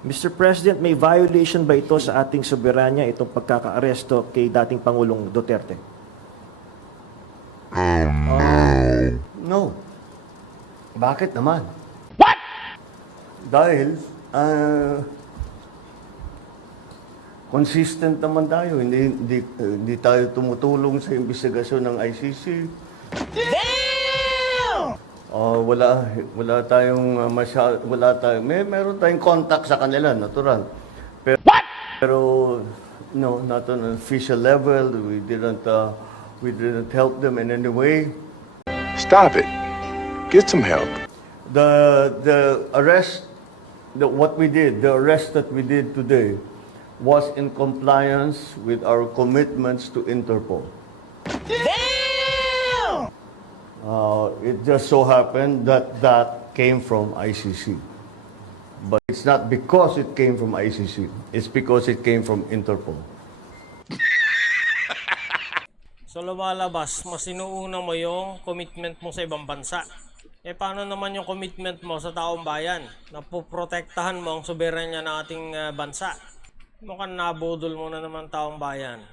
Mr. President, may violation ba ito sa ating soberanya, itong pagkakaaresto kay dating Pangulong Duterte? No. Bakit naman? What? Dahil, consistent naman tayo. Hindi tayo tumutulong sa investigasyon ng ICC. Wala tayong meron tayong contact sa kanila, natural. Pero no, not on an official level. We didn't help them in any way. Stop it. Get some help. The arrest, the arrest that we did today was in compliance with our commitments to Interpol. It just so happened that that came from ICC. But it's not because it came from ICC. It's because it came from Interpol. So lumalabas, mas inuuna mo yung commitment mo sa ibang bansa. Eh paano naman yung commitment mo sa taong bayan? Na poprotektahan mo ang soberanya ng ating bansa. Mukhang nabudol mo na naman taong bayan.